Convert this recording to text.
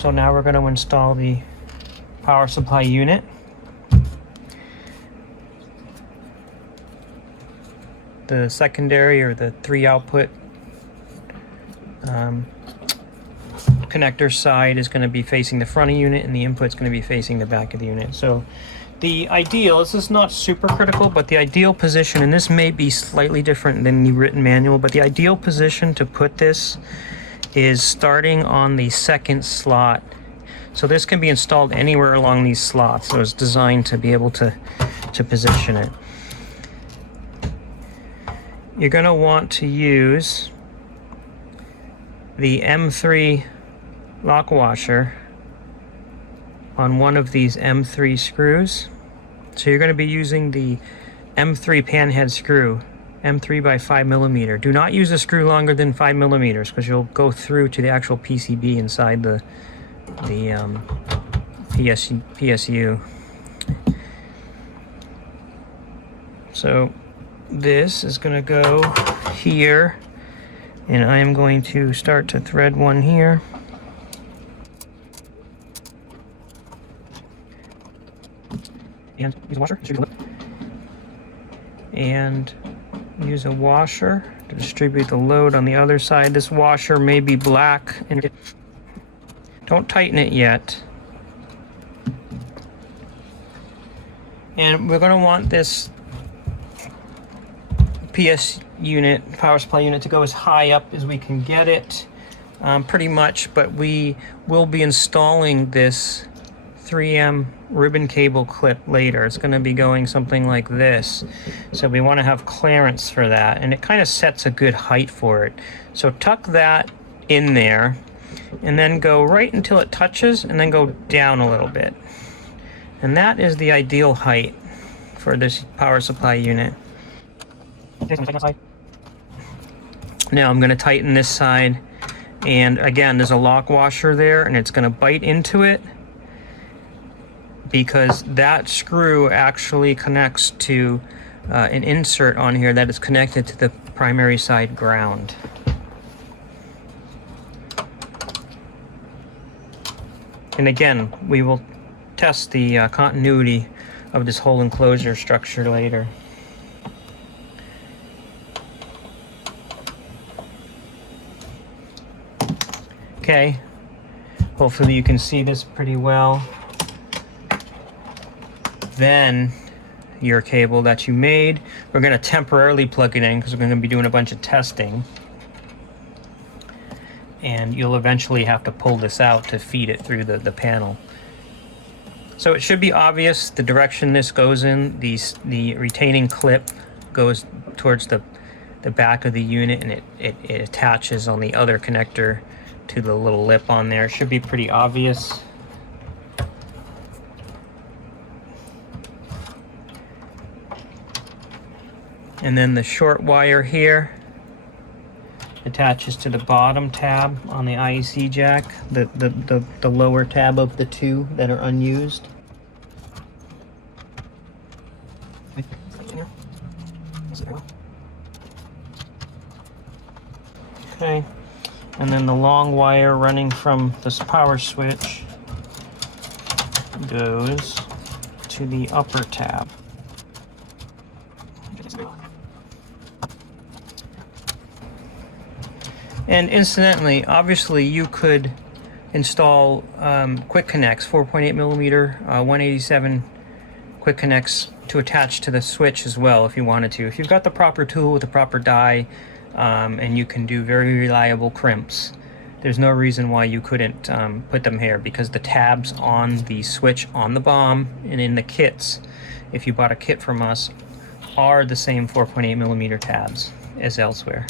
So now we're going to install the power supply unit. The secondary or the 3 output connector side is going to be facing the front of the unit, and the input is going to be facing the back of the unit. So the ideal, this is not super critical, but the ideal position, and this may be slightly different than the written manual, but the ideal position to put this is starting on the second slot. So this can be installed anywhere along these slots. So it's designed to be able to position it. You're going to want to use the M3 lock washer on one of these M3 screws. So you're going to be using the M3 panhead screw, M3 by 5mm. Do not use a screw longer than 5mm because you'll go through to the actual PCB inside the PSU. So this is going to go here, and I am going to start to thread one here. And use a washer. And use a washer to distribute the load on the other side. This washer may be black, and don't tighten it yet. And we're going to want this PS unit, power supply unit, to go as high up as we can get it, pretty much, but we will be installing this 3M ribbon cable clip later. It's going to be going something like this, so we want to have clearance for that, and it kind of sets a good height for it. So tuck that in there and then go right until it touches, and then go down a little bit, and that is the ideal height for this power supply unit. Now I'm going to tighten this side, and again, there's a lock washer there, and it's going to bite into it because that screw actually connects to an insert on here that is connected to the primary side ground. And again, we will test the continuity of this whole enclosure structure later. Okay, hopefully you can see this pretty well. Then your cable that you made, we're going to temporarily plug it in because we're going to be doing a bunch of testing, and you'll eventually have to pull this out to feed it through the panel. So it should be obvious the direction this goes in. The retaining clip goes towards the back of the unit, and it attaches on the other connector to the little lip on there. It should be pretty obvious. And then the short wire here attaches to the bottom tab on the IEC jack, the lower tab of the two that are unused. Okay, and then the long wire running from this power switch goes to the upper tab. And incidentally, obviously you could install quick connects, 4.8mm 187 quick connects to attach to the switch as well if you wanted to. If you've got the proper tool with the proper die, and you can do very reliable crimps, there's no reason why you couldn't put them here, because the tabs on the switch on the BOM and in the kits, if you bought a kit from us, are the same 4.8mm tabs as elsewhere.